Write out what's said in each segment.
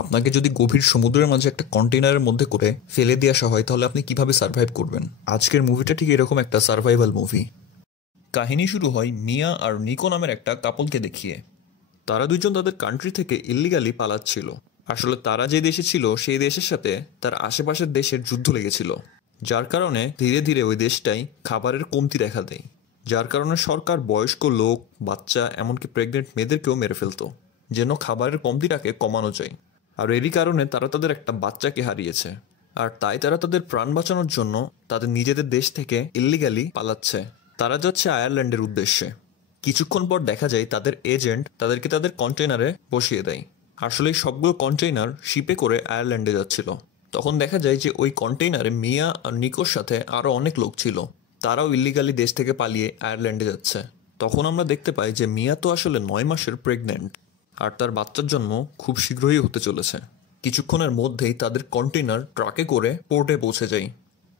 আপনাকে যদি গভীর সমুদ্রের মাঝে একটা কন্টেইনারের মধ্যে করে ফেলে দিয়ে আসা হয় তাহলে আপনি কিভাবে সার্ভাইভ করবেন? আজকের মুভিটা ঠিক এরকম একটা সার্ভাইভাল মুভি। কাহিনী শুরু হয় মিয়া আর নিকো নামের একটা কাপলকে দেখিয়ে। তারা দুইজন তাদের কান্ট্রি থেকে ইল্লিগালি পালাচ্ছিল। আসলে তারা যে দেশে ছিল সেই দেশের সাথে তার আশেপাশের দেশের যুদ্ধ লেগেছিল, যার কারণে ধীরে ধীরে ওই দেশটাই খাবারের কমতি দেখা দেয়। যার কারণে সরকার বয়স্ক লোক, বাচ্চা, এমনকি প্রেগনেন্ট মেয়েদেরকেও মেরে ফেলতো, যেন খাবারের কমতিটাকে কমানো যায়। আর এরই কারণে তারা তাদের একটা বাচ্চাকে হারিয়েছে। আর তাই তারা তাদের প্রাণ বাঁচানোর জন্য তাদের নিজেদের দেশ থেকে ইল্লিগালি পালাচ্ছে। তারা যাচ্ছে আয়ারল্যান্ডের উদ্দেশ্যে। কিছুক্ষণ পর দেখা যায় তাদের এজেন্ট তাদেরকে তাদের কন্টেইনারে বসিয়ে দেয়। আসলে এই সবগুলো কন্টেইনার শিপে করে আয়ারল্যান্ডে যাচ্ছিল। তখন দেখা যায় যে ওই কন্টেইনারে মিয়া আর নিকোর সাথে আরও অনেক লোক ছিল। তারাও ইল্লিগালি দেশ থেকে পালিয়ে আয়ারল্যান্ডে যাচ্ছে। তখন আমরা দেখতে পাই যে মিয়া তো আসলে 9 মাসের প্রেগনেন্ট, আর তার বাচ্চার জন্ম খুব শীঘ্রই হতে চলেছে। কিছুক্ষণের মধ্যেই তাদের কন্টেইনার ট্রাকে করে পোর্টে পৌঁছে যায়।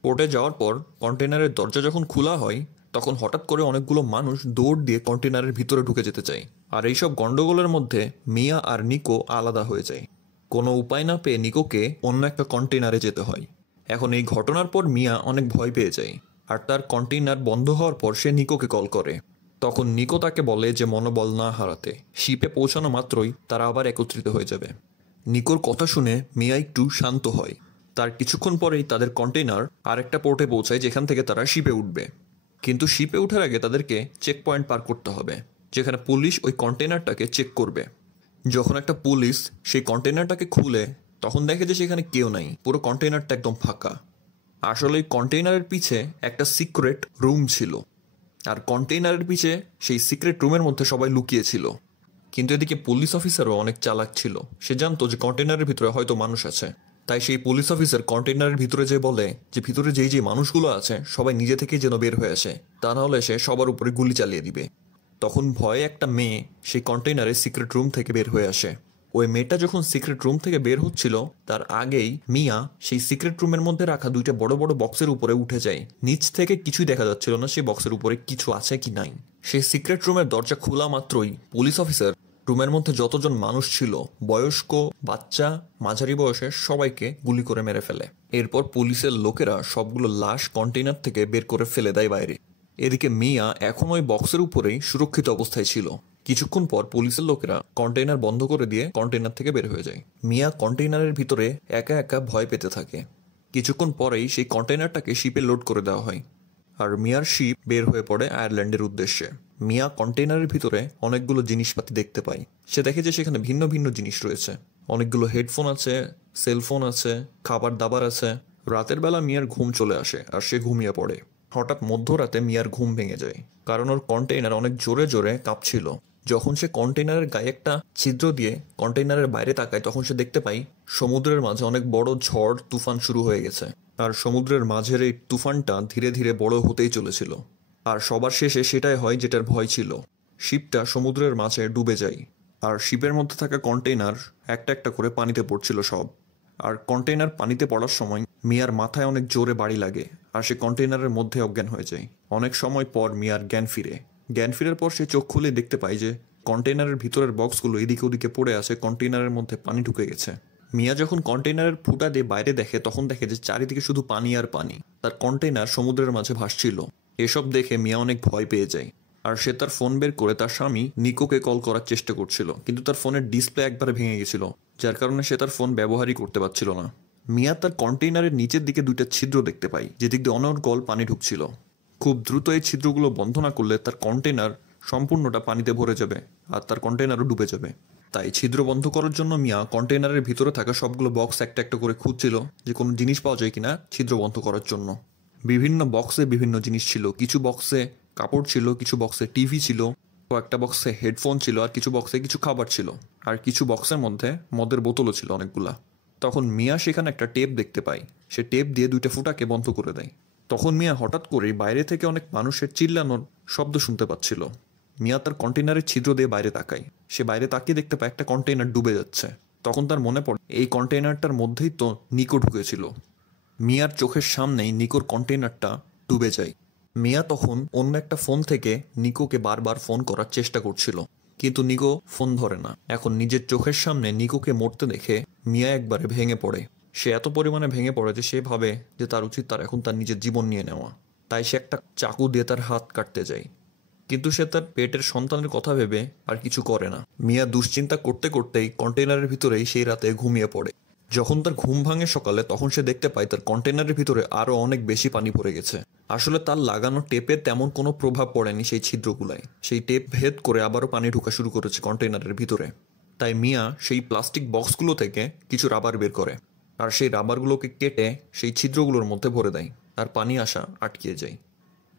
পোর্টে যাওয়ার পর কন্টেইনারের দরজা যখন খোলা হয় তখন হঠাৎ করে অনেকগুলো মানুষ দৌড় দিয়ে কন্টেইনারের ভিতরে ঢুকে যেতে চায়। আর এইসব গন্ডগোলের মধ্যে মিয়া আর নিকো আলাদা হয়ে যায়। কোনো উপায় না পেয়ে নিকোকে অন্য একটা কন্টেইনারে যেতে হয়। এখন এই ঘটনার পর মিয়া অনেক ভয় পেয়ে যায়, আর তার কন্টেইনার বন্ধ হওয়ার পর সে নিকোকে কল করে। তখন নিকো তাকে বলে যে মনোবল না হারাতে, শিপে পৌঁছানো মাত্রই তারা আবার একত্রিত হয়ে যাবে। নিকোর কথা শুনে মিয়া একটু শান্ত হয়। তার কিছুক্ষণ পরেই তাদের কন্টেইনার আরেকটা পোর্টে পৌঁছায় যেখান থেকে তারা শিপে উঠবে। কিন্তু শিপে ওঠার আগে তাদেরকে চেক পয়েন্ট পার করতে হবে, যেখানে পুলিশ ওই কন্টেইনারটাকে চেক করবে। যখন একটা পুলিশ সেই কন্টেইনারটাকে খুলে তখন দেখে যে সেখানে কেউ নাই, পুরো কন্টেইনারটা একদম ফাঁকা। আসলে এই কন্টেইনারের পিছে একটা সিক্রেট রুম ছিল, আর কন্টেইনারের পিছে সেই সিক্রেট রুমের মধ্যে সবাই লুকিয়েছিল। কিন্তু এদিকে পুলিশ অফিসারও অনেক চালাক ছিল। সে জানতো যে কন্টেইনারের ভিতরে হয়তো মানুষ আছে। তাই সেই পুলিশ অফিসার কন্টেইনারের ভিতরে যে বলে যে ভিতরে যেই যে মানুষগুলো আছে সবাই নিজে থেকেই যেন বের হয়ে আসে, তা নাহলে সে সবার উপরে গুলি চালিয়ে দিবে। তখন ভয়ে একটা মেয়ে সেই কন্টেইনারের সিক্রেট রুম থেকে বের হয়ে আসে। ওই মেয়েটা যখন সিক্রেট রুম থেকে বের হচ্ছিল তার আগেই মিয়া সেই সিক্রেট রুমের মধ্যে রাখা দুইটা বড় বড় বক্সের উপরে উঠে যায়। নিচ থেকে কিছুই দেখা যাচ্ছিল না সেই বক্সের উপরে কিছু আছে কি নাই। সেই সিক্রেট রুমের দরজা খোলা মাত্রই পুলিশ অফিসার রুমের মধ্যে যতজন মানুষ ছিল, বয়স্ক, বাচ্চা, মাঝারি বয়সের, সবাইকে গুলি করে মেরে ফেলে। এরপর পুলিশের লোকেরা সবগুলো লাশ কন্টেইনার থেকে বের করে ফেলে দেয় বাইরে। এদিকে মিয়া এখন ওই বক্সের উপরেই সুরক্ষিত অবস্থায় ছিল। কিছুক্ষণ পর পুলিশের লোকেরা কন্টেইনার বন্ধ করে দিয়ে কন্টেইনার থেকে বের হয়ে যায়। মিয়া কন্টেইনারের ভিতরে একা একা ভয় পেতে থাকে। কিছুক্ষণ পরেই সেই কন্টেইনারটাকে শিপে লোড করে দেওয়া হয়, আর মিয়ার শিপ বের হয়ে পড়ে আয়ারল্যান্ডের উদ্দেশ্যে। মিয়া কন্টেইনারের ভিতরে অনেকগুলো জিনিসপাতি দেখতে পায়। সে দেখে যে সেখানে ভিন্ন ভিন্ন জিনিস রয়েছে। অনেকগুলো হেডফোন আছে, সেলফোন আছে, খাবার দাবার আছে। রাতের বেলা মিয়ার ঘুম চলে আসে আর সে ঘুমিয়ে পড়ে। হঠাৎ মধ্যরাতে মিয়ার ঘুম ভেঙে যায়, কারণ ওর কন্টেইনার অনেক জোরে জোরে কাঁপছিল। যখন সে কন্টেইনারের গায়ে একটা ছিদ্র দিয়ে কন্টেইনারের বাইরে তাকায় তখন সে দেখতে পায় সমুদ্রের মাঝে অনেক বড় ঝড় তুফান শুরু হয়ে গেছে। আর সমুদ্রের মাঝের এই তুফানটা ধীরে ধীরে বড় হতেই চলেছিল। আর সবার শেষে সেটাই হয় যেটার ভয় ছিল। শিপটা সমুদ্রের মাঝে ডুবে যায়, আর শিপের মধ্যে থাকা কন্টেইনার একটা একটা করে পানিতে পড়ছিল সব। আর কন্টেইনার পানিতে পড়ার সময় মিয়ার মাথায় অনেক জোরে বাড়ি লাগে, আর সে কন্টেইনারের মধ্যে অজ্ঞান হয়ে যায়। অনেক সময় পর মিয়ার জ্ঞান ফিরে। জ্ঞান ফিরার পর সে চোখ খুলে দেখতে পায় যে কন্টেইনারের ভিতরের বক্সগুলো এদিকে ওদিকে পড়ে আছে, কন্টেইনারের মধ্যে পানি ঢুকে গেছে। মিয়া যখন কন্টেইনারের ফুটা দিয়ে বাইরে দেখে তখন দেখে যে চারিদিকে শুধু পানি আর পানি। তার কন্টেইনার সমুদ্রের মাঝে ভাসছিল। এসব দেখে মিয়া অনেক ভয় পেয়ে যায়, আর সে তার ফোন বের করে তার স্বামী নিকোকে কল করার চেষ্টা করছিল, কিন্তু তার ফোনের ডিসপ্লে একবারে ভেঙে গেছিল, যার কারণে সে তার ফোন ব্যবহারই করতে পারছিল না। মিয়া তার কন্টেইনারের নিচের দিকে দুইটা ছিদ্র দেখতে পায়, যেদিক দিয়ে অনর্গল পানি ঢুকছিল। খুব দ্রুত এই ছিদ্রগুলো বন্ধ না করলে তার কন্টেইনার সম্পূর্ণটা পানিতে ভরে যাবে, আর তার কন্টেইনারও ডুবে যাবে। তাই ছিদ্র বন্ধ করার জন্য মিয়া কন্টেইনারের ভিতরে থাকা সবগুলো বক্স একটা একটা করে খুঁজছিল যে কোনো জিনিস পাওয়া যায় কিনা ছিদ্র বন্ধ করার জন্য। বিভিন্ন বক্সে বিভিন্ন জিনিস ছিল। কিছু বক্সে কাপড় ছিল, কিছু বক্সে টিভি ছিল, কয়েকটা বক্সে হেডফোন ছিল, আর কিছু বক্সে কিছু খাবার ছিল, আর কিছু বক্সের মধ্যে মদের বোতলও ছিল অনেকগুলা। তখন মিয়া সেখানে একটা টেপ দেখতে পায়। সে টেপ দিয়ে দুইটা ফুটাকে বন্ধ করে দেয়। তখন মিয়া হঠাৎ করেই বাইরে থেকে অনেক মানুষের চিল্লানোর শব্দ শুনতে পাচ্ছিল। মিয়া তার কন্টেইনারের ছিদ্র দিয়ে বাইরে তাকায়। সে বাইরে তাকিয়ে দেখতে পায় একটা কন্টেইনার ডুবে যাচ্ছে। তখন তার মনে পড়ে এই কন্টেইনারটার মধ্যেই তো নিকো ঢুকেছিল। মিয়ার চোখের সামনেই নিকোর কন্টেইনারটা ডুবে যায়। মিয়া তখন অন্য একটা ফোন থেকে নিকোকে বারবার ফোন করার চেষ্টা করছিল। কিন্তু নিকো ফোন ধরে না। এখন নিজের চোখের সামনে নিকোকে মরতে দেখে মিয়া একবারে ভেঙে পড়ে। সে এত পরিমাণে ভেঙে পড়ে যে সে ভাবে যে তার উচিত তার এখন তার নিজের জীবন নিয়ে নেওয়া। তাই সে একটা চাকু দিয়ে তার হাত কাটতে যায়, কিন্তু সে তার পেটের সন্তানের কথা ভেবে আর কিছু করে না। মিয়া দুশ্চিন্তা করতে করতেই কন্টেইনারের ভিতরেই সেই রাতে ঘুমিয়ে পড়ে। যখন তার ঘুম ভাঙে সকালে, তখন সে দেখতে পায় তার কন্টেইনারের ভিতরে আরো অনেক বেশি পানি পড়ে গেছে। আসলে তার লাগানো টেপে তেমন কোনো প্রভাব পড়েনি সেই ছিদ্রগুলায়। সেই টেপ ভেদ করে আবারও পানি ঢোকা শুরু করেছে কন্টেইনারের ভিতরে। তাই মিয়া সেই প্লাস্টিক বক্সগুলো থেকে কিছু রাবার বের করে, আর সেই রাবারগুলোকে কেটে সেই ছিদ্রগুলোর মধ্যে ভরে দেয়, আর পানি আসা আটকিয়ে যায়।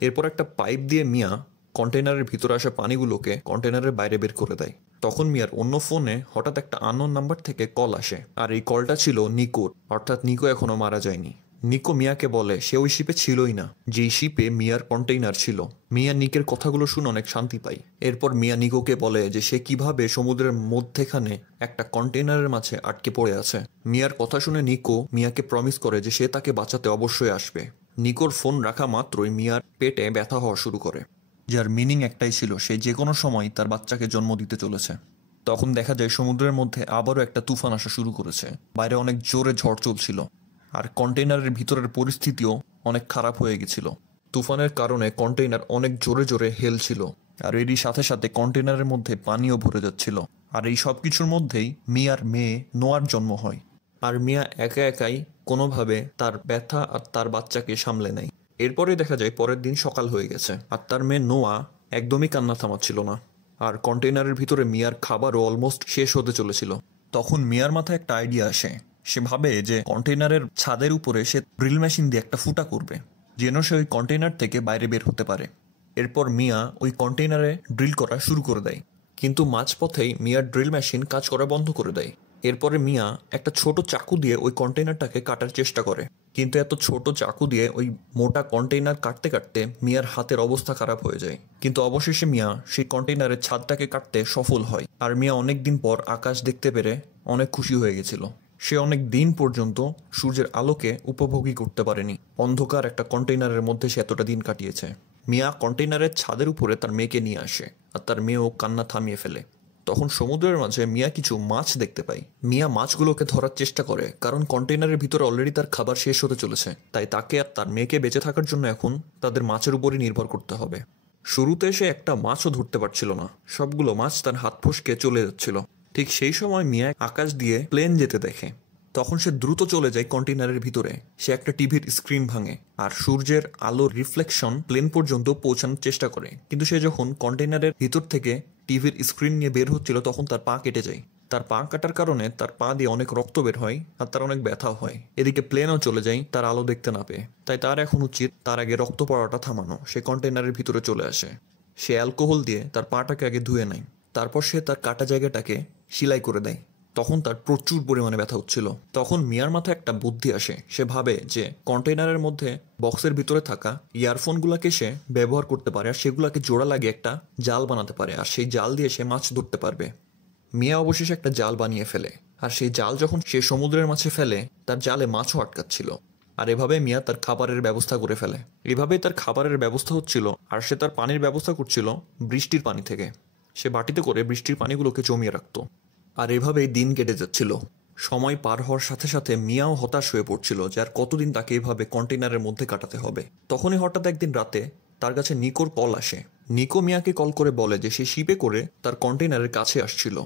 এরপর একটা পাইপ দিয়ে মিয়া কন্টেইনারের ভিতরে আসা পানিগুলোকে কন্টেইনারের বাইরে বের করে দেয়। তখন মিয়ার অন্য ফোনে হঠাৎ একটা আননোন নাম্বার থেকে কল আসে, আর এই কলটা ছিল নিকোর। অর্থাৎ নিকো এখনো মারা যায়নি। নিকো মিয়াকে বলে সে ওই শিপে ছিলই না, যেই শিপে মিয়ার কন্টেইনার ছিল। মিয়া নিকের কথাগুলো শুনে অনেক শান্তি পায়। এরপর মিয়া নিকোকে বলে যে সে কিভাবে সমুদ্রের মধ্যেখানে একটা কন্টেইনারের মাঝে আটকে পড়ে আছে। মিয়ার কথা শুনে নিকো মিয়াকে প্রমিস করে যে সে তাকে বাঁচাতে অবশ্যই আসবে। নিকোর ফোন রাখা মাত্রই মিয়ার পেটে ব্যথা হওয়া শুরু করে, যার মিনিং একটাই ছিল সে যে কোনো সময় তার বাচ্চাকে জন্ম দিতে চলেছে। তখন দেখা যায় সমুদ্রের মধ্যে আবারও একটা তুফান আসা শুরু করেছে। বাইরে অনেক জোরে ঝড় চলছিল, আর কন্টেইনারের ভিতরের পরিস্থিতিও অনেক খারাপ হয়ে গেছিল। তুফানের কারণে কন্টেইনার অনেক জোরে জোরে হেলছিল, আর এরই সাথে সাথে কন্টেইনারের মধ্যে পানিও ভরে যাচ্ছিল। আর এই সব কিছুর মধ্যেই মিয়ার মেয়ে নোয়ার জন্ম হয়। আর মিয়া একা একাই কোনোভাবে তার ব্যথা আর তার বাচ্চাকে সামলে নেয়। এরপরে দেখা যায় পরের দিন সকাল হয়ে গেছে, আর তার মেয়ে নোয়া একদমই কান্না থামাচ্ছিল না। আর কন্টেইনারের ভিতরে মিয়ার খাবারও অলমোস্ট শেষ হতে চলেছিল। তখন মিয়ার মাথায় একটা আইডিয়া আসে। সে ভাবে যে কন্টেইনারের ছাদের উপরে সে ড্রিল মেশিন দিয়ে একটা ফুটা করবে, যেন সে ওই কন্টেইনার থেকে বাইরে বের হতে পারে। এরপর মিয়া ওই কন্টেইনারে ড্রিল করা শুরু করে দেয়, কিন্তু মাঝপথেই মিয়ার ড্রিল মেশিন কাজ করা বন্ধ করে দেয়। এরপরে মিয়া একটা ছোট চাকু দিয়ে ওই কন্টেইনারটাকে কাটার চেষ্টা করে, কিন্তু এত ছোট চাকু দিয়ে ওই মোটা কন্টেইনার কাটতে কাটতে মিয়ার হাতের অবস্থা খারাপ হয়ে যায়। কিন্তু অবশেষে মিয়া সেই কন্টেইনারের ছাদটাকে কাটতে সফল হয়। আর মিয়া অনেক দিন পর আকাশ দেখতে পেরে অনেক খুশি হয়ে গেছিল। সে অনেক দিন পর্যন্ত সূর্যের আলোকে উপভোগই করতে পারেনি। অন্ধকার একটা কন্টেইনারের মধ্যে সে এতটা দিন কাটিয়েছে। মিয়া কন্টেইনারের ছাদের উপরে তার মেয়েকে নিয়ে আসে, আর তার মেয়েও কান্না থামিয়ে ফেলে। তখন সমুদ্রের মাঝে মিয়া কিছু মাছ দেখতে পায়। মিয়া মাছগুলোকে ধরার চেষ্টা করে, কারণ কন্টেইনারের ভিতরে অলরেডি তার খাবার শেষ হতে চলেছে। তাই তাকে আর তার মেয়েকে বেঁচে থাকার জন্য এখন তাদের মাছের উপরই নির্ভর করতে হবে। শুরুতে সে একটা মাছও ধরতে পারছিল না, সবগুলো মাছ তার হাত ফসকে চলে যাচ্ছিল। ঠিক সেই সময় মিয়া আকাশ দিয়ে প্লেন যেতে দেখে। তখন সে দ্রুত চলে যায় কন্টেইনারের ভিতরে। সে একটা টিভির স্ক্রিন ভাঙে, আর সূর্যের আলোর রিফ্লেকশন প্লেন পর্যন্ত পৌঁছানোর চেষ্টা করে। কিন্তু সে যখন কন্টেইনারের ভিতর থেকে টিভির স্ক্রিন নিয়ে বের হচ্ছিল, তখন তার পা কেটে যায়। তার পা কাটার কারণে তার পা দিয়ে অনেক রক্ত বের হয়, আর তার অনেক ব্যথাও হয়। এদিকে প্লেনও চলে যায় তার আলো দেখতে না পেয়ে। তাই তার এখন উচিত তার আগে রক্ত পড়াটা থামানো। সে কন্টেইনারের ভিতরে চলে আসে। সে অ্যালকোহল দিয়ে তার পাটাকে আগে ধুয়ে নেয়। তারপর সে তার কাটা জায়গাটাকে সেলাই করে দেয়। তখন তার প্রচুর পরিমাণে ব্যথা হচ্ছিল। তখন মিয়ার মাথায় একটা বুদ্ধি আসে। সে ভাবে যে কন্টেইনারের মধ্যে বক্সের ভিতরে থাকা ইয়ারফোনগুলোকে সে ব্যবহার করতে পারে, আর সেগুলোকে জোড়া লাগিয়ে একটা জাল বানাতে পারে, আর সেই জাল দিয়ে সে মাছ ধরতে পারবে। মিয়া অবশেষে একটা জাল বানিয়ে ফেলে, আর সেই জাল যখন সে সমুদ্রের মাঝে ফেলে, তার জালে মাছও আটকাচ্ছিল। আর এভাবে মিয়া তার খাবারের ব্যবস্থা করে ফেলে। এভাবেই তার খাবারের ব্যবস্থা হচ্ছিল, আর সে তার পানির ব্যবস্থা করছিল বৃষ্টির পানি থেকে। সে বাটিতে করে বৃষ্টির পানিগুলোকে জমিয়ে রাখতো। আর এভাবেই দিন কেটে যাচ্ছিল। সময় পার হওয়ার সাথে সাথে মিয়াও হতাশ হয়ে পড়ছিল যে আর কতদিন তাকে এভাবে কন্টেইনারের মধ্যে কাটাতে হবে। তখনই হঠাৎ একদিন রাতে তার কাছে নিকোর কল আসে। নিকো মিয়াকে কল করে বলে যে সে শিপে করে তার কন্টেইনারের কাছে আসছিল,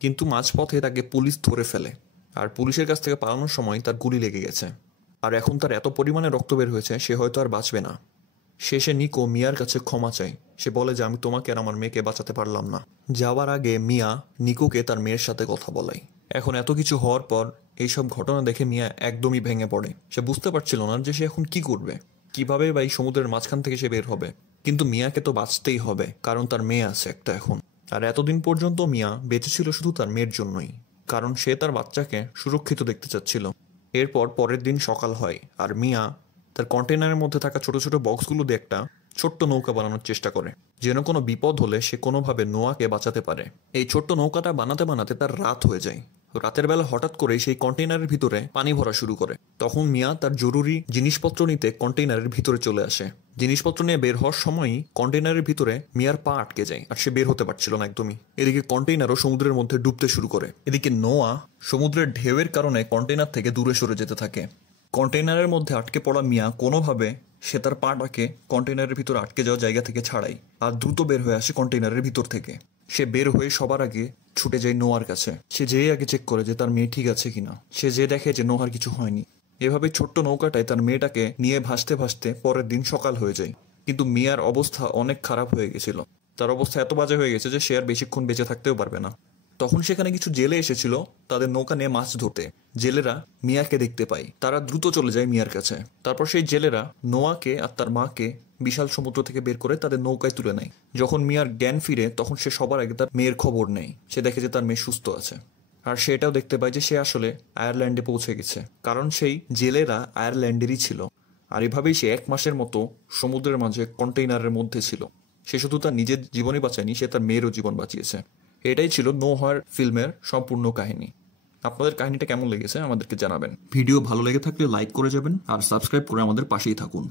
কিন্তু মাঝপথে তাকে পুলিশ ধরে ফেলে। আর পুলিশের কাছ থেকে পালানোর সময় তার গুলি লেগে গেছে, আর এখন তার এত পরিমাণে রক্ত বের হয়েছে সে হয়তো আর বাঁচবে না। শেষে নিকো মিয়ার কাছে ক্ষমা চায়। সে বলে যে আমি তোমাকে আর আমার মেয়েকে বাঁচাতে পারলাম না। যাওয়ার আগে মিয়া নিকোকে তার মেয়ের সাথে কথা বলায়। এখন এত কিছু হওয়ার পর এইসব ঘটনা দেখে মিয়া একদমই ভেঙে পড়ে। সে বুঝতে পারছিল না যে সে এখন কি করবে, কিভাবে বা এই সমুদ্রের মাঝখান থেকে সে বের হবে। কিন্তু মিয়াকে তো বাঁচতেই হবে, কারণ তার মেয়ে আছে একটা এখন। আর এতদিন পর্যন্ত মিয়া বেঁচে ছিল শুধু তার মেয়ের জন্যই, কারণ সে তার বাচ্চাকে সুরক্ষিত দেখতে চাচ্ছিল। এরপর পরের দিন সকাল হয়, আর মিয়া তার কন্টেইনারের মধ্যে থাকা ছোট ছোট বক্সগুলো দিয়ে একটা ছোট্ট নৌকা বানানোর চেষ্টা করে, যেন কোনো বিপদ হলে সে কোনোভাবে নোয়াকে বাঁচাতে পারে। এই ছোট্ট নৌকাটা বানাতে বানাতে তার রাত হয়ে যায়, রাতের বেলা হঠাৎ করে সেই কন্টেইনারের ভিতরে পানি ভরা শুরু করে। তখন মিয়া তার জরুরি জিনিসপত্র নিতে কন্টেইনারের ভিতরে চলে আসে। জিনিসপত্র নিয়ে বের হওয়ার সময়ই কন্টেইনারের ভিতরে মিয়ার পা আটকে যায়, আর সে বের হতে পারছিল না একদমই। এদিকে কন্টেইনারও সমুদ্রের মধ্যে ডুবতে শুরু করে। এদিকে নোয়া সমুদ্রের ঢেউয়ের কারণে কন্টেইনার থেকে দূরে সরে যেতে থাকে। কন্টেইনারের মধ্যে আটকে পড়া মিয়া কোনোভাবে সে তার পাটাকে কন্টেইনারের ভিতরে আটকে যাওয়া জায়গা থেকে ছাড়াই আর দ্রুত বের হয়ে আসে কন্টেইনারের ভিতর থেকে। সে বের হয়ে সবার আগে ছুটে যায় নোয়ার কাছে। সে যেই আগে চেক করে যে তার মেয়ে ঠিক আছে কিনা। সে যে দেখে যে নোহার কিছু হয়নি। এভাবে ছোট্ট নৌকাটায় তার মেয়েটাকে নিয়ে ভাসতে ভাসতে পরের দিন সকাল হয়ে যায়। কিন্তু মিয়ার অবস্থা অনেক খারাপ হয়ে গেছিল। তার অবস্থা এত বাজে হয়ে গেছে যে সে আর বেশিক্ষণ বেঁচে থাকতেও পারবে না। তখন সেখানে কিছু জেলে এসেছিল তাদের নৌকা নিয়ে মাছ ধরতে। জেলেরা মিয়াকে দেখতে পায়। তারা দ্রুত চলে যায় মিয়ার কাছে। তারপর সেই জেলেরা নোয়াকে আর তার মাকে বিশাল সমুদ্র থেকে বের করে তাদের নৌকায় তুলে নেয়। যখন মিয়ার জ্ঞান ফিরে তখন সে সবার আগে তার মেয়ের খবর নেয়। সে দেখে যে তার মেয়ে সুস্থ আছে। আর সে এটাও দেখতে পায় যে সে আসলে আয়ারল্যান্ডে পৌঁছে গেছে, কারণ সেই জেলেরা আয়ারল্যান্ডেরই ছিল। আর এভাবেই সে 1 মাসের মতো সমুদ্রের মাঝে কন্টেইনারের মধ্যে ছিল। সে শুধু তার নিজের জীবনই বাঁচায়নি, সে তার মেয়েরও জীবন বাঁচিয়েছে। এটাই ছিল নোহার ফিল্মের সম্পূর্ণ কাহিনী। আপনাদের কাহিনীটা কেমন লেগেছে আমাদেরকে জানাবেন। ভিডিও ভালো লেগে থাকলে লাইক করে যাবেন আর সাবস্ক্রাইব করে আমাদের পাশেই থাকুন।